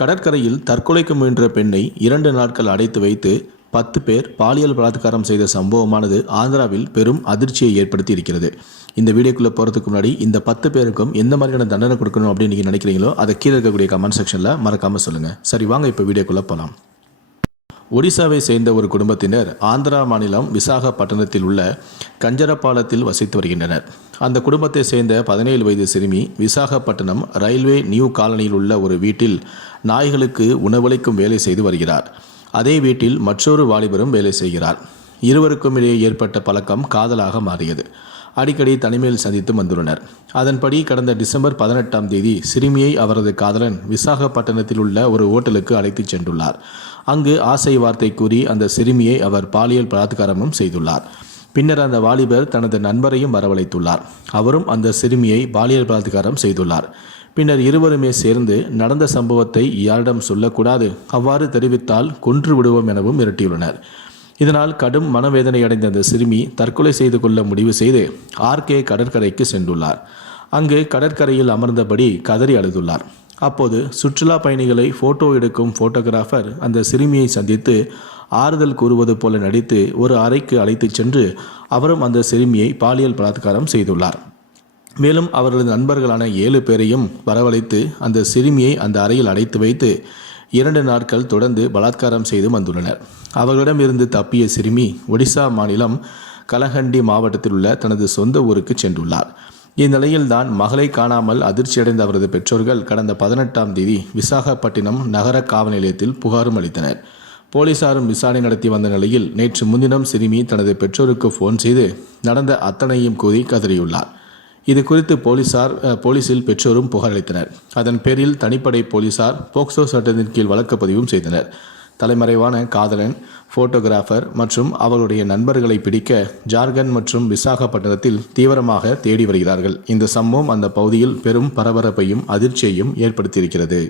கடற்கரையில் தற்கொலைக்கு முயன்ற பெண்ணை இரண்டு நாட்கள் அடைத்து வைத்து பத்து பேர் பாலியல் பலாத்காரம் செய்த சம்பவமானது ஆந்திராவில் பெரும் அதிர்ச்சியை ஏற்படுத்தி இருக்கிறது இந்த வீடியோக்குள்ளே போகிறதுக்கு முன்னாடி இந்த பத்து பேருக்கும் எந்த மாதிரியான தண்டனை கொடுக்கணும் அப்படின்னு நீங்கள் நினைக்கிறீங்களோ அதை கீழே இருக்கக்கூடிய கமெண்ட் செக்ஷனில் மறக்காமல் சொல்லுங்கள் சரி வாங்க இப்போ வீடியோக்குள்ளே போகலாம் ஒடிசாவை சேர்ந்த ஒரு குடும்பத்தினர் ஆந்திரா மாநிலம் விசாகப்பட்டினத்தில் உள்ள கஞ்சரப்பாலத்தில் வசித்து வருகின்றனர். அந்த குடும்பத்தை சேர்ந்த பதினேழு வயது சிறுமி விசாகப்பட்டினம் ரயில்வே நியூ காலனியில் உள்ள ஒரு வீட்டில் நாய்களுக்கு உணவளிக்கும் வேலை செய்து வருகிறார். அதே வீட்டில் மற்றொரு வாலிபரும் வேலை செய்கிறார். இருவருக்கும் இடையே ஏற்பட்ட பழக்கம் காதலாக மாறியது. அடிக்கடி தனிமையில் சந்தித்து வந்துள்ளனர். அதன்படி கடந்த டிசம்பர் பதினெட்டாம் தேதி சிறுமியை அவரது காதலன் விசாகப்பட்டினத்தில் உள்ள ஒரு ஓட்டலுக்கு அழைத்துச் சென்றுள்ளார். அங்கு ஆசை வார்த்தை கூறி அந்த சிறுமியை அவர் பாலியல் பலாத்காரமும் செய்துள்ளார். பின்னர் அந்த வாலிபர் தனது நண்பரையும் வரவழைத்துள்ளார். அவரும் அந்த சிறுமியை பாலியல் பலாத்காரம் செய்துள்ளார். பின்னர் இருவருமே சேர்ந்து நடந்த சம்பவத்தை யாரிடம் சொல்லக்கூடாது அவ்வாறு தெரிவித்தால் கொன்று விடுவோம் எனவும் மிரட்டியுள்ளனர். இதனால் கடும் மனவேதனை அடைந்த அந்த சிறுமி தற்கொலை செய்து கொள்ள முடிவு செய்து ஆர்கே கடற்கரைக்கு சென்றுள்ளார். அங்கு கடற்கரையில் அமர்ந்தபடி கதறி அழுதுள்ளார். அப்போது சுற்றுலா பயணிகளை போட்டோ எடுக்கும் போட்டோகிராஃபர் அந்த சிறுமியை சந்தித்து ஆறுதல் கூறுவது போல நடித்து ஒரு அறைக்கு அழைத்துச் சென்று அவரும் அந்த சிறுமியை பாலியல் பலாத்காரம் செய்துள்ளார். மேலும் அவரது நண்பர்களான ஏழு பேரையும் வரவழைத்து அந்த சிறுமியை அந்த அறையில் அடைத்து வைத்து இரண்டு நாட்கள் தொடர்ந்து பலாத்காரம் செய்து வந்துள்ளனர். அவர்களிடமிருந்து தப்பிய சிறுமி ஒடிசா மாநிலம் கலஹண்டி மாவட்டத்தில் உள்ள தனது சொந்த ஊருக்கு சென்றுள்ளார். இந்நிலையில்தான் மகளை காணாமல் அதிர்ச்சியடைந்த அவரது பெற்றோர்கள் கடந்த பதினெட்டாம் தேதி விசாகப்பட்டினம் நகர காவல் நிலையத்தில் புகாரும் அளித்தனர். போலீசாரும் விசாரணை நடத்தி வந்த நிலையில் நேற்று முன்தினம் சிறுமி தனது பெற்றோருக்கு ஃபோன் செய்து நடந்த அத்தனையும் கூறி கதறியுள்ளார். இது குறித்து போலீசார் போலீசில் பெற்றோரும் புகார் அளித்தனர் அதன் பேரில் தனிப்படை போலீசார் போக்சோ சட்டத்தின் கீழ் வழக்கு பதிவும் செய்தனர். தலைமறைவான காதலன் போட்டோகிராஃபர் மற்றும் அவருடைய நண்பர்களை பிடிக்க ஜார்க்கண்ட் மற்றும் விசாகப்பட்டினத்தில் தீவிரமாக தேடி வருகிறார்கள். இந்த சம்பவம் அந்த பகுதியில் பெரும் பரபரப்பையும் அதிர்ச்சியையும் ஏற்படுத்தியிருக்கிறது.